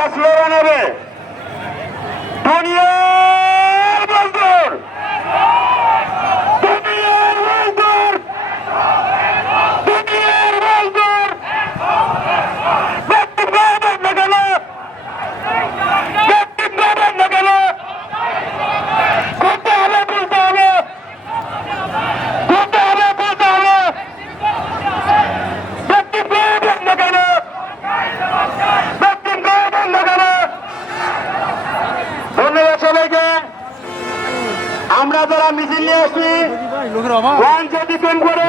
একটা স্লোগান হবে, দুনিয়ার মজদুর, দুনিয়ার মজদুর, দুনিয়ার মজদুর, ব্যক্তি পাবেন না কেন, ব্যক্তি পাবেন না কেন, করতে হবে বলতে হবে, করতে হবে বলতে হবে, ব্যক্তি পাবেন না কেন, ব্যক্তি পাবেন না কেন। ধন্যবাদ সবাইকে। আমরা যারা মিছিল নিয়ে আসছি ওয়ান অতিক্রম করে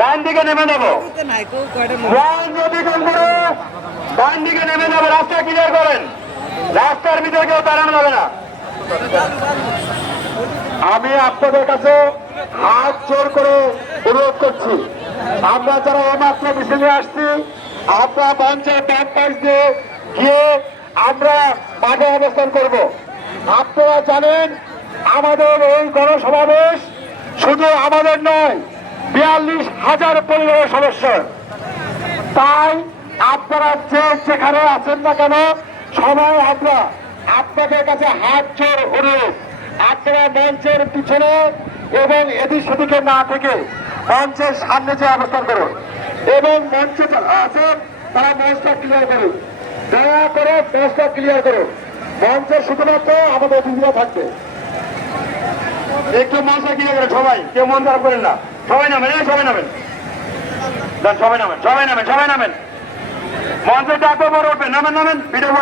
ডান দিকে নেমে যাবো, ওয়ান অতিক্রম করে ডান দিকে নেমে যাবো। রাস্তা ক্লিয়ার করেন, রাস্তার ভিতরে কেউ দাঁড়ানো যাবে না। আমি আপনাদের কাছে হাত জোর করে অনুরোধ করছি, আমরা যারা এইমাত্র মিছিলে আসছি, আমরা মঞ্চের ডান পাশ দিয়ে গিয়ে আমরা মাঠে অবস্থান করব। আপনারা জানেন আমাদের এই গণসমাবেশ শুধু আমাদের নয়, 42,000 পরিবারের সদস্য। তাই আপনারা যেখানে আছেন না কেন, সবাই আমরা আপনাদের কাছে হাত জোর অনুরোধ, আপনারা মঞ্চের পিছনে এবং এদিক সেদিকে না থেকে মঞ্চের সামনে যে অবস্থান করুন এবং মঞ্চে আছেন তারা মঞ্চটা ক্লিয়ার করুন, দয়া করে মঞ্চটা ক্লিয়ার করুন। মঞ্চে শুধুমাত্র আমাদের অতিথিরা থাকবে। একটু মঞ্চটা ক্লিয়ার করে সবাই, কেউ মন খারাপ করেন না। সবাই নামেন, সবাই নামেন, সবাই নামেন, সবাই নামেন, সবাই নামেন। মঞ্চের ডাকবো বড় উঠবেন, নামেন নামেন, ভিডিও